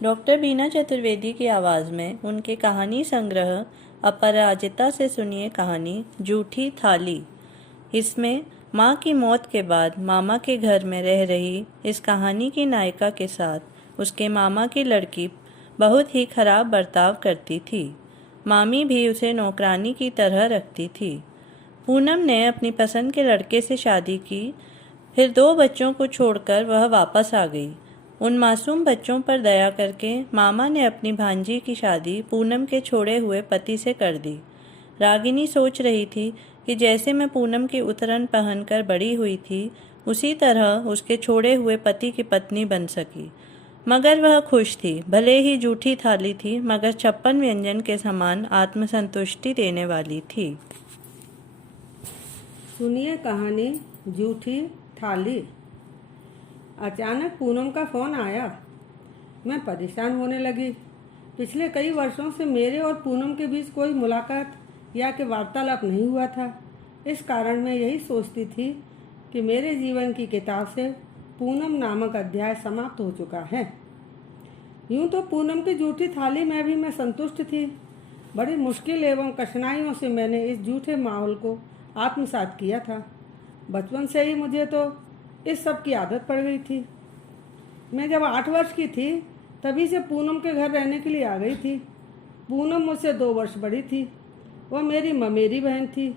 Doctor बीना चतुर्वेदी की आवाज़ में उनके कहानी संग्रह अपराजिता से सुनिए कहानी जूठी थाली। इसमें माँ की मौत के बाद मामा के घर में रह रही इस कहानी की नायिका के साथ उसके मामा की लड़की बहुत ही खराब बर्ताव करती थी। मामी भी उसे नौकरानी की तरह रखती थी। पूनम ने अपनी पसंद के लड़के से शादी की, फिर 2 बच्चों को छोड़कर वह वापस आ गई। उन मासूम बच्चों पर दया करके मामा ने अपनी भांजी की शादी पूनम के छोड़े हुए पति से कर दी। रागिनी सोच रही थी कि जैसे मैं पूनम की उतरन पहनकर बड़ी हुई थी, उसी तरह उसके छोड़े हुए पति की पत्नी बन सकी। मगर वह खुश थी, भले ही जूठी थाली थी, मगर 56 व्यंजन के समान आत्मसंतुष्टि देने वाली थी। सुनिए कहानी जूठी थाली। अचानक पूनम का फ़ोन आया। मैं परेशान होने लगी। पिछले कई वर्षों से मेरे और पूनम के बीच कोई मुलाकात या कि वार्तालाप नहीं हुआ था। इस कारण मैं यही सोचती थी कि मेरे जीवन की किताब से पूनम नामक अध्याय समाप्त हो चुका है। यूं तो पूनम की जूठी थाली में भी मैं संतुष्ट थी। बड़ी मुश्किल एवं कठिनाइयों से मैंने इस जूठे माहौल को आत्मसात किया था। बचपन से ही मुझे तो इस सब की आदत पड़ गई थी। मैं जब 8 वर्ष की थी तभी से पूनम के घर रहने के लिए आ गई थी। पूनम मुझसे 2 वर्ष बड़ी थी। वह मेरी ममेरी बहन थी।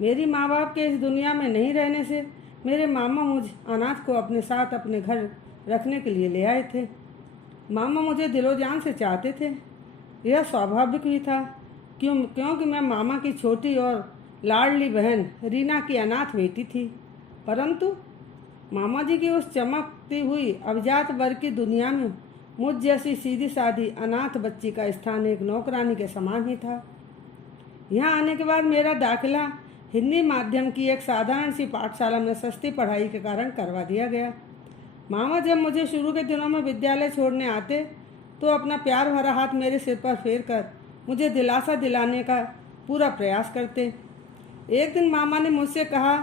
मेरी माँ बाप के इस दुनिया में नहीं रहने से मेरे मामा मुझ अनाथ को अपने साथ अपने घर रखने के लिए ले आए थे। मामा मुझे दिलो जान से चाहते थे। यह स्वाभाविक भी था क्योंकि मैं मामा की छोटी और लाडली बहन रीना की अनाथ बेटी थी। परंतु मामा जी की उस चमकती हुई अभिजात वर्ग की दुनिया में मुझ जैसी सीधी सादी अनाथ बच्ची का स्थान एक नौकरानी के समान ही था। यहाँ आने के बाद मेरा दाखिला हिंदी माध्यम की एक साधारण सी पाठशाला में सस्ती पढ़ाई के कारण करवा दिया गया। मामा जब मुझे शुरू के दिनों में विद्यालय छोड़ने आते तो अपना प्यार भरा हाथ मेरे सिर पर फेर कर मुझे दिलासा दिलाने का पूरा प्रयास करते। एक दिन मामा ने मुझसे कहा,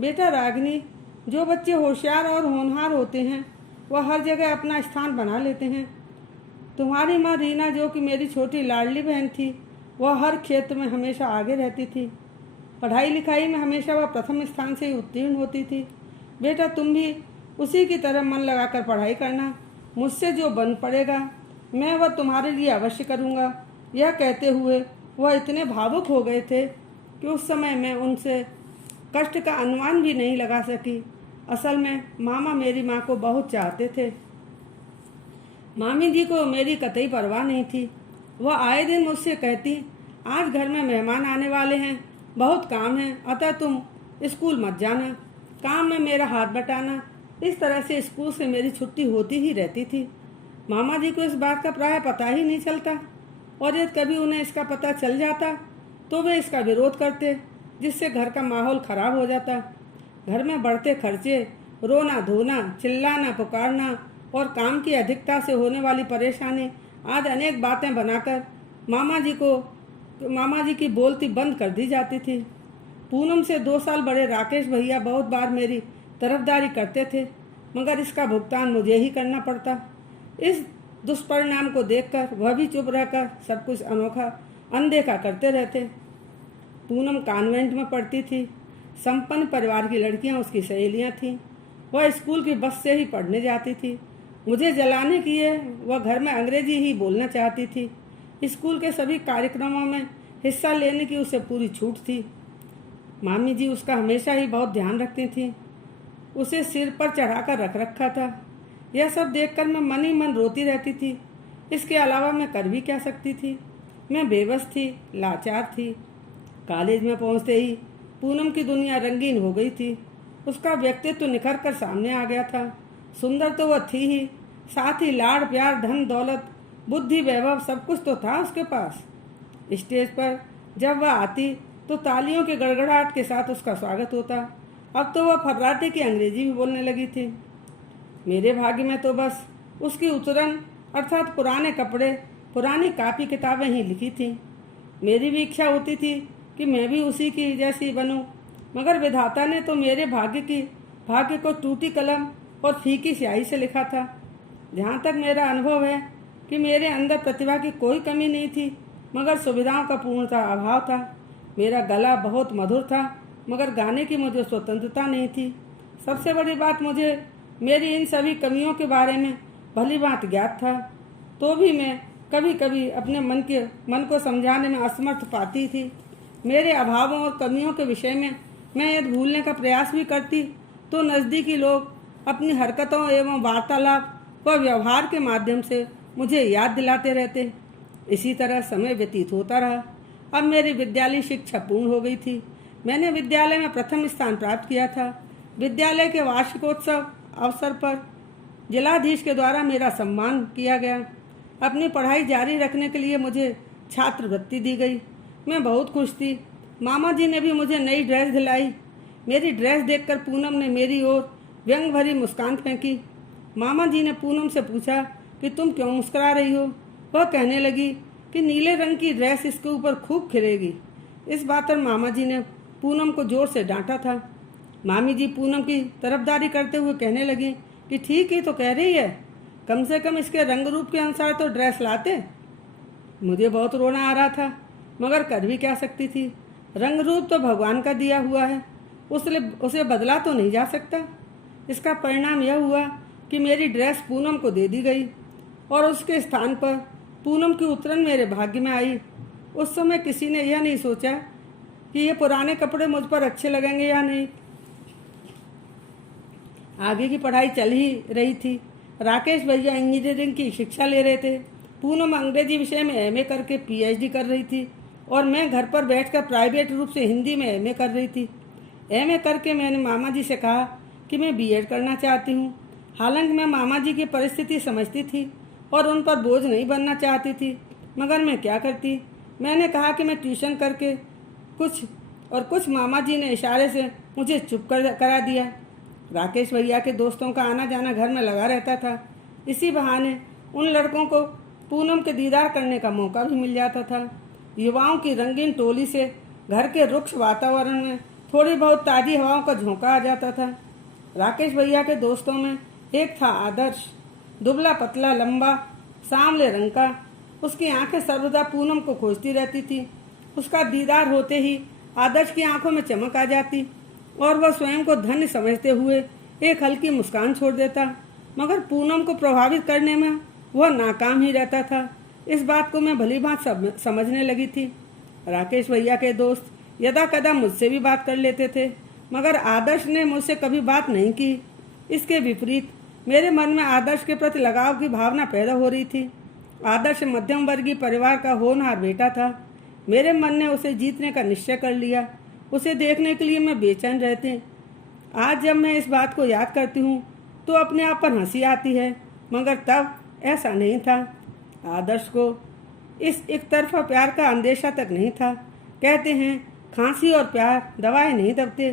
बेटा रागिनी, जो बच्चे होशियार और होनहार होते हैं वह हर जगह अपना स्थान बना लेते हैं। तुम्हारी माँ रीना, जो कि मेरी छोटी लाडली बहन थी, वह हर क्षेत्र में हमेशा आगे रहती थी। पढ़ाई लिखाई में हमेशा वह प्रथम स्थान से ही उत्तीर्ण होती थी। बेटा, तुम भी उसी की तरह मन लगाकर पढ़ाई करना। मुझसे जो बन पड़ेगा मैं वह तुम्हारे लिए अवश्य करूँगा। यह कहते हुए वह इतने भावुक हो गए थे कि उस समय मैं उनसे कष्ट का अनुमान भी नहीं लगा सकी। असल में मामा मेरी माँ को बहुत चाहते थे। मामी जी को मेरी कतई परवाह नहीं थी। वह आए दिन मुझसे कहती, आज घर में मेहमान आने वाले हैं, बहुत काम है, अतः तुम स्कूल मत जाना, काम में मेरा हाथ बटाना। इस तरह से स्कूल से मेरी छुट्टी होती ही रहती थी। मामा जी को इस बात का प्राय पता ही नहीं चलता, और यदि कभी उन्हें इसका पता चल जाता तो वे इसका विरोध करते, जिससे घर का माहौल खराब हो जाता। घर में बढ़ते खर्चे, रोना धोना, चिल्लाना पुकारना और काम की अधिकता से होने वाली परेशानी आदि अनेक बातें बनाकर मामा जी की बोलती बंद कर दी जाती थी। पूनम से 2 साल बड़े राकेश भैया बहुत बार मेरी तरफदारी करते थे, मगर इसका भुगतान मुझे ही करना पड़ता। इस दुष्परिणाम को देखकर वह भी चुप रहकर सब कुछ अनदेखा करते रहते। पूनम कॉन्वेंट में पढ़ती थी। संपन्न परिवार की लड़कियां उसकी सहेलियां थीं। वह स्कूल की बस से ही पढ़ने जाती थी। मुझे जलाने के लिए वह घर में अंग्रेजी ही बोलना चाहती थी। स्कूल के सभी कार्यक्रमों में हिस्सा लेने की उसे पूरी छूट थी। मामी जी उसका हमेशा ही बहुत ध्यान रखती थी। उसे सिर पर चढ़ाकर रख रखा था। यह सब देखकर मैं मन ही मन रोती रहती थी। इसके अलावा मैं कर भी क्या सकती थी। मैं बेबस थी, लाचार थी। कॉलेज में पहुंचते ही पूनम की दुनिया रंगीन हो गई थी। उसका व्यक्तित्व तो निखर कर सामने आ गया था। सुंदर तो वह थी ही, साथ ही लाड़ प्यार, धन दौलत, बुद्धि, वैभव सब कुछ तो था उसके पास। स्टेज पर जब वह आती तो तालियों के गड़गड़ाहट के साथ उसका स्वागत होता। अब तो वह फर्राटे की अंग्रेजी भी बोलने लगी थी। मेरे भाग्य में तो बस उसकी उतरन अर्थात पुराने कपड़े, पुरानी कापी किताबें ही लिखी थीं। मेरी भी इच्छा होती थी कि मैं भी उसी की जैसी बनूं, मगर विधाता ने तो मेरे भाग्य को टूटी कलम और फीकी स्याही से लिखा था। जहाँ तक मेरा अनुभव है, कि मेरे अंदर प्रतिभा की कोई कमी नहीं थी, मगर सुविधाओं का पूर्णतः अभाव था। मेरा गला बहुत मधुर था, मगर गाने की मुझे स्वतंत्रता नहीं थी। सबसे बड़ी बात, मुझे मेरी इन सभी कमियों के बारे में भली भांति ज्ञात था, तो भी मैं कभी कभी अपने मन को समझाने में असमर्थ पाती थी। मेरे अभावों और कमियों के विषय में मैं यदि भूलने का प्रयास भी करती तो नज़दीकी लोग अपनी हरकतों एवं वार्तालाप व व्यवहार के माध्यम से मुझे याद दिलाते रहते। इसी तरह समय व्यतीत होता रहा। अब मेरी विद्यालय शिक्षा पूर्ण हो गई थी। मैंने विद्यालय में प्रथम स्थान प्राप्त किया था। विद्यालय के वार्षिकोत्सव अवसर पर जिलाधीश के द्वारा मेरा सम्मान किया गया। अपनी पढ़ाई जारी रखने के लिए मुझे छात्रवृत्ति दी गई। मैं बहुत खुश थी। मामा जी ने भी मुझे नई ड्रेस दिलाई। मेरी ड्रेस देखकर पूनम ने मेरी ओर व्यंग भरी मुस्कान फेंकी। मामा जी ने पूनम से पूछा कि तुम क्यों मुस्कुरा रही हो। वह कहने लगी कि नीले रंग की ड्रेस इसके ऊपर खूब खिलेगी। इस बात पर मामा जी ने पूनम को जोर से डांटा था। मामी जी पूनम की तरफदारी करते हुए कहने लगी कि ठीक ही तो कह रही है, कम से कम इसके रंग रूप के अनुसार तो ड्रेस लाते। मुझे बहुत रोना आ रहा था, मगर कर भी क्या सकती थी। रंग रूप तो भगवान का दिया हुआ है, उसे बदला तो नहीं जा सकता। इसका परिणाम यह हुआ कि मेरी ड्रेस पूनम को दे दी गई और उसके स्थान पर पूनम की उतरन मेरे भाग्य में आई। उस समय किसी ने यह नहीं सोचा कि ये पुराने कपड़े मुझ पर अच्छे लगेंगे या नहीं। आगे की पढ़ाई चल ही रही थी। राकेश भैया इंजीनियरिंग की शिक्षा ले रहे थे। पूनम अंग्रेजी विषय में एमए करके पीएचडी कर रही थी और मैं घर पर बैठकर प्राइवेट रूप से हिंदी में एमए कर रही थी। एमए करके मैंने मामा जी से कहा कि मैं बीएड करना चाहती हूँ। हालांकि मैं मामा जी की परिस्थिति समझती थी और उन पर बोझ नहीं बनना चाहती थी, मगर मैं क्या करती। मैंने कहा कि मैं ट्यूशन करके कुछ मामा जी ने इशारे से मुझे चुप करा दिया। राकेश भैया के दोस्तों का आना जाना घर में लगा रहता था। इसी बहाने उन लड़कों को पूनम के दीदार करने का मौका भी मिल जाता था। युवाओं की रंगीन टोली से घर के रुक्ष वातावरण में थोड़ी बहुत ताज़ी हवाओं का झोंका आ जाता था। राकेश भैया के दोस्तों में एक था आदर्श, दुबला पतला लंबा सांवले रंग का। उसकी आंखें सर्वदा पूनम को खोजती रहती थी। उसका दीदार होते ही आदर्श की आंखों में चमक आ जाती और वह स्वयं को धन्य समझते हुए एक हल्की मुस्कान छोड़ देता, मगर पूनम को प्रभावित करने में वह नाकाम ही रहता था। इस बात को मैं भली भांति समझने लगी थी। राकेश भैया के दोस्त यदा कदा मुझसे भी बात कर लेते थे, मगर आदर्श ने मुझसे कभी बात नहीं की। इसके विपरीत मेरे मन में आदर्श के प्रति लगाव की भावना पैदा हो रही थी। आदर्श मध्यम वर्गीय परिवार का होनहार बेटा था। मेरे मन ने उसे जीतने का निश्चय कर लिया। उसे देखने के लिए मैं बेचैन रहती। आज जब मैं इस बात को याद करती हूँ तो अपने आप पर हंसी आती है, मगर तब ऐसा नहीं था। आदर्श को इस एक तरफा प्यार का अंदेशा तक नहीं था। कहते हैं खांसी और प्यार दवाएं नहीं दबते।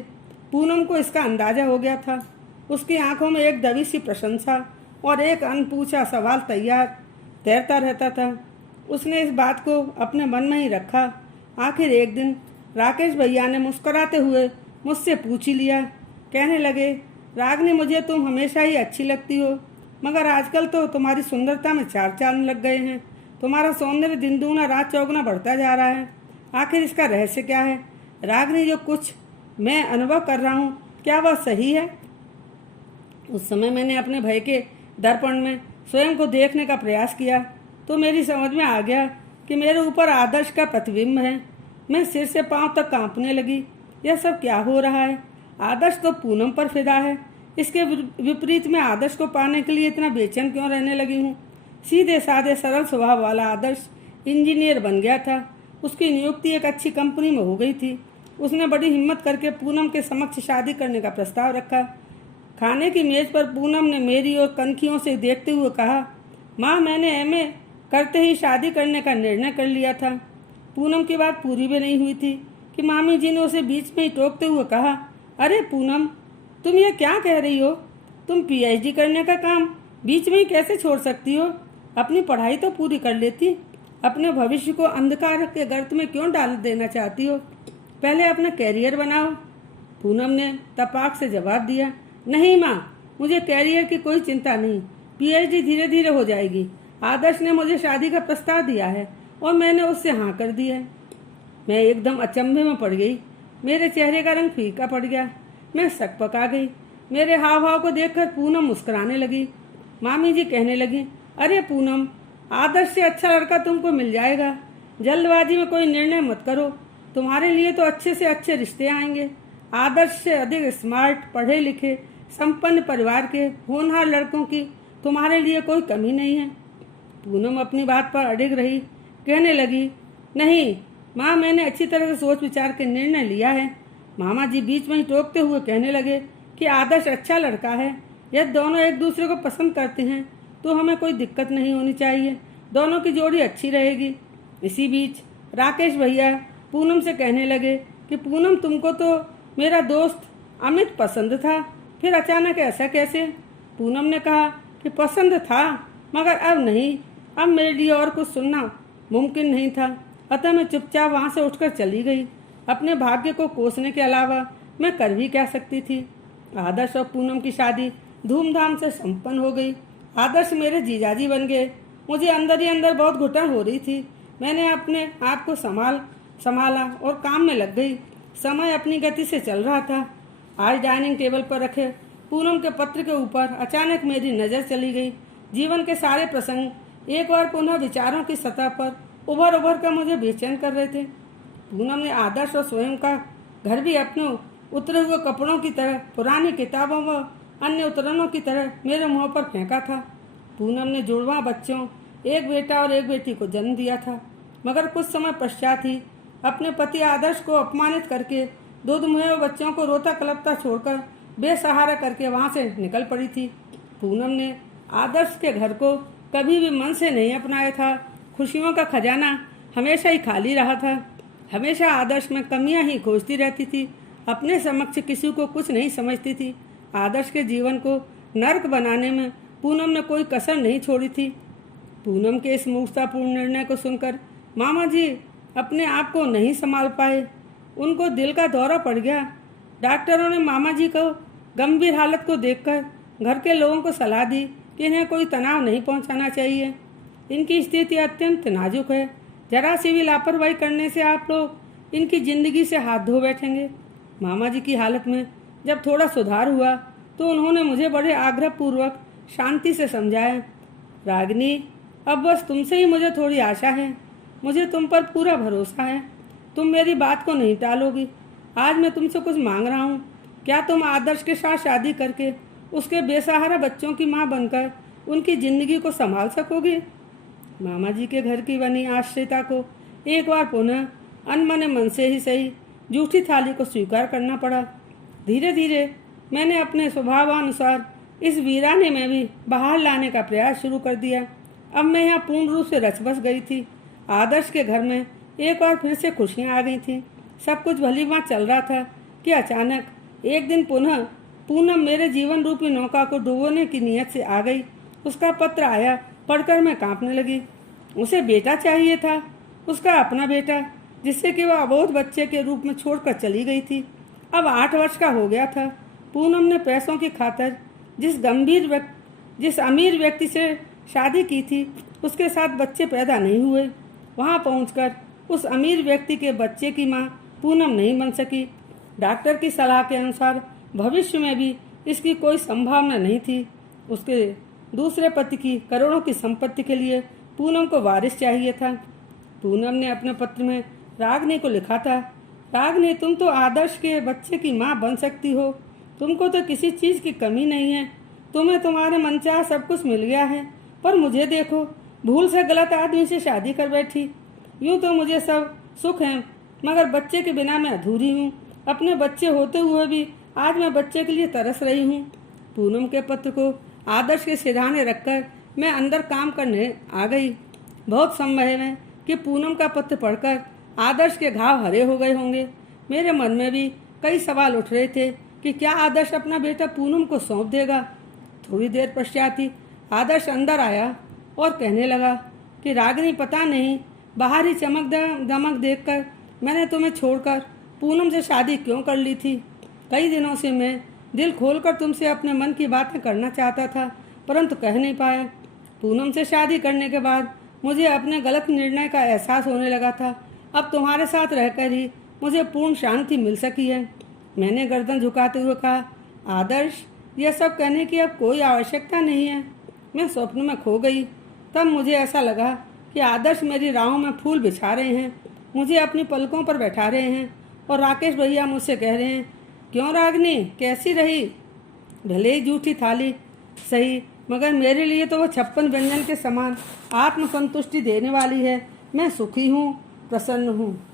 पूनम को इसका अंदाजा हो गया था। उसकी आंखों में एक दबी सी प्रशंसा और एक अनपूछा सवाल तैरता रहता था। उसने इस बात को अपने मन में ही रखा। आखिर एक दिन राकेश भैया ने मुस्कुराते हुए मुझसे पूछ ही लिया। कहने लगे, रागनी, मुझे तुम हमेशा ही अच्छी लगती हो, मगर आजकल तो तुम्हारी सुंदरता में चार चांद लग गए हैं। तुम्हारा सौंदर्य दिन दूना रात चौगुना बढ़ता जा रहा है। आखिर इसका रहस्य क्या है? रागनी, जो कुछ मैं अनुभव कर रहा हूँ, क्या वह सही है? उस समय मैंने अपने भय के दर्पण में स्वयं को देखने का प्रयास किया तो मेरी समझ में आ गया कि मेरे ऊपर आदर्श का प्रतिबिंब है। मैं सिर से पांव तक कांपने लगी। यह सब क्या हो रहा है? आदर्श तो पूनम पर फिदा है। इसके विपरीत में आदर्श को पाने के लिए इतना बेचैन क्यों रहने लगी हूँ? सीधे साधे सरल स्वभाव वाला आदर्श इंजीनियर बन गया था। उसकी नियुक्ति एक अच्छी कंपनी में हो गई थी। उसने बड़ी हिम्मत करके पूनम के समक्ष शादी करने का प्रस्ताव रखा। खाने की मेज पर पूनम ने मेरी ओर कनखियों से देखते हुए कहा, माँ, मैंने एमए करते ही शादी करने का निर्णय कर लिया था। पूनम की बात पूरी भी नहीं हुई थी कि मामी जी ने उसे बीच में ही टोकते हुए कहा, अरे पूनम, तुम ये क्या कह रही हो? तुम पीएचडी करने का काम बीच में ही कैसे छोड़ सकती हो? अपनी पढ़ाई तो पूरी कर लेती। अपने भविष्य को अंधकार के गर्त में क्यों डाल देना चाहती हो? पहले अपना कैरियर बनाओ। पूनम ने तपाक से जवाब दिया, नहीं माँ, मुझे कैरियर की कोई चिंता नहीं। पीएचडी धीरे धीरे हो जाएगी। आदर्श ने मुझे शादी का प्रस्ताव दिया है और मैंने उससे हाँ कर दी है। मैं एकदम अचंभे में पड़ गई। मेरे चेहरे का रंग फीका पड़ गया। मैं सकपका गई। मेरे हाव भाव को देखकर पूनम मुस्कुराने लगी। मामी जी कहने लगी, अरे पूनम, आदर्श से अच्छा लड़का तुमको मिल जाएगा। जल्दबाजी में कोई निर्णय मत करो। तुम्हारे लिए तो अच्छे से अच्छे रिश्ते आएंगे। आदर्श से अधिक स्मार्ट, पढ़े लिखे, संपन्न परिवार के होनहार लड़कों की तुम्हारे लिए कोई कमी नहीं है। पूनम अपनी बात पर अड़िग रही। कहने लगी, नहीं माँ, मैंने अच्छी तरह से सोच विचार के निर्णय लिया है। मामा जी बीच में ही टोकते हुए कहने लगे कि आदर्श अच्छा लड़का है। यदि दोनों एक दूसरे को पसंद करते हैं तो हमें कोई दिक्कत नहीं होनी चाहिए। दोनों की जोड़ी अच्छी रहेगी। इसी बीच राकेश भैया पूनम से कहने लगे कि पूनम, तुमको तो मेरा दोस्त अमित पसंद था, फिर अचानक ऐसा कैसे? पूनम ने कहा कि पसंद था मगर अब नहीं। अब मेरे लिए और कुछ सुनना मुमकिन नहीं था। अतः मैं चुपचाप वहाँ से उठकर चली गई। अपने भाग्य को कोसने के अलावा मैं कर भी क्या सकती थी। आदर्श और पूनम की शादी धूमधाम से संपन्न हो गई। आदर्श मेरे जीजाजी बन गए। मुझे अंदर ही अंदर बहुत घुटन हो रही थी। मैंने अपने आप को संभाला और काम में लग गई। समय अपनी गति से चल रहा था। आज डाइनिंग टेबल पर रखे पूनम के पत्र के ऊपर अचानक मेरी नज़र चली गई। जीवन के सारे प्रसंग एक बार पुनः विचारों की सतह पर उभर उभर कर मुझे बेचैन कर रहे थे। पूनम ने आदर्श और स्वयं का घर भी अपने उतरे हुए कपड़ों की तरह, पुरानी किताबों व अन्य उतरनों की तरह मेरे मुंह पर फेंका था। पूनम ने जुड़वा बच्चों, एक बेटा और एक बेटी को जन्म दिया था, मगर कुछ समय पश्चात ही अपने पति आदर्श को अपमानित करके दूध मुहे बच्चों को रोता कलपता छोड़कर बेसहारा करके वहाँ से निकल पड़ी थी। पूनम ने आदर्श के घर को कभी भी मन से नहीं अपनाया था। खुशियों का खजाना हमेशा ही खाली रहा था। हमेशा आदर्श में कमियां ही खोजती रहती थी। अपने समक्ष किसी को कुछ नहीं समझती थी। आदर्श के जीवन को नर्क बनाने में पूनम ने कोई कसर नहीं छोड़ी थी। पूनम के इस मूर्खतापूर्ण निर्णय को सुनकर मामा जी अपने आप को नहीं संभाल पाए। उनको दिल का दौरा पड़ गया। डॉक्टरों ने मामा जी को गंभीर हालत को देखकर घर के लोगों को सलाह दी कि इन्हें कोई तनाव नहीं पहुंचाना चाहिए। इनकी स्थिति अत्यंत नाजुक है। जरा सी भी लापरवाही करने से आप लोग इनकी जिंदगी से हाथ धो बैठेंगे। मामा जी की हालत में जब थोड़ा सुधार हुआ तो उन्होंने मुझे बड़े आग्रहपूर्वक शांति से समझाया, रागिनी, अब बस तुमसे ही मुझे थोड़ी आशा है। मुझे तुम पर पूरा भरोसा है। तुम मेरी बात को नहीं टालोगी। आज मैं तुमसे कुछ मांग रहा हूँ। क्या तुम आदर्श के साथ शादी करके उसके बेसहारा बच्चों की माँ बनकर उनकी जिंदगी को संभाल सकोगी? मामा जी के घर की बनी आश्रिता को एक बार पुनः अनमने मन से ही सही जूठी थाली को स्वीकार करना पड़ा। धीरे धीरे मैंने अपने स्वभावानुसार इस वीराने में भी बाहर लाने का प्रयास शुरू कर दिया। अब मैं यहाँ पूर्ण रूप से रच बस गई थी। आदर्श के घर में एक बार फिर से खुशियाँ आ गई थीं। सब कुछ भली बात चल रहा था कि अचानक एक दिन पुनः पूनम मेरे जीवन रूपी नौका को डुबोने की नीयत से आ गई। उसका पत्र आया। पढ़कर मैं कांपने लगी। उसे बेटा चाहिए था, उसका अपना बेटा, जिससे कि वह अबोध बच्चे के रूप में छोड़कर चली गई थी। अब 8 वर्ष का हो गया था। पूनम ने पैसों की खातिर जिस अमीर व्यक्ति से शादी की थी उसके साथ बच्चे पैदा नहीं हुए। वहां पहुंचकर उस अमीर व्यक्ति के बच्चे की मां पूनम नहीं बन सकी। डॉक्टर की सलाह के अनुसार भविष्य में भी इसकी कोई संभावना नहीं थी। उसके दूसरे पति की करोड़ों की संपत्ति के लिए पूनम को वारिस चाहिए था। पूनम ने अपने पत्र में रागिनी को लिखा था, रागिनी, तुम तो आदर्श के बच्चे की माँ बन सकती हो। तुमको तो किसी चीज़ की कमी नहीं है। तुम्हें तुम्हारे मनचाह सब कुछ मिल गया है, पर मुझे देखो, भूल से गलत आदमी से शादी कर बैठी। यूँ तो मुझे सब सुख है, मगर बच्चे के बिना मैं अधूरी हूँ। अपने बच्चे होते हुए भी आज मैं बच्चे के लिए तरस रही हूँ। पूनम के पत्र को आदर्श के सिरहाने रखकर मैं अंदर काम करने आ गई। बहुत संभव है कि पूनम का पत्र पढ़कर आदर्श के घाव हरे हो गए होंगे। मेरे मन में भी कई सवाल उठ रहे थे कि क्या आदर्श अपना बेटा पूनम को सौंप देगा। थोड़ी देर पश्चात ही आदर्श अंदर आया और कहने लगा कि रागिनी, पता नहीं बाहरी चमक दमक देखकर मैंने तुम्हें छोड़कर पूनम से शादी क्यों कर ली थी। कई दिनों से मैं दिल खोलकर तुमसे अपने मन की बातें करना चाहता था, परंतु कह नहीं पाया। पूनम से शादी करने के बाद मुझे अपने गलत निर्णय का एहसास होने लगा था। अब तुम्हारे साथ रहकर ही मुझे पूर्ण शांति मिल सकी है। मैंने गर्दन झुकाते हुए कहा, आदर्श, यह सब कहने की अब कोई आवश्यकता नहीं है। मैं स्वप्न में खो गई। तब मुझे ऐसा लगा कि आदर्श मेरी राहों में फूल बिछा रहे हैं, मुझे अपनी पलकों पर बैठा रहे हैं और राकेश भैया मुझसे कह रहे हैं, क्यों रागनी, कैसी रही? भले ही जूठी थाली सही, मगर मेरे लिए तो वह 56 व्यंजन के समान आत्मसंतुष्टि देने वाली है। मैं सुखी हूँ, प्रसन्न हूँ।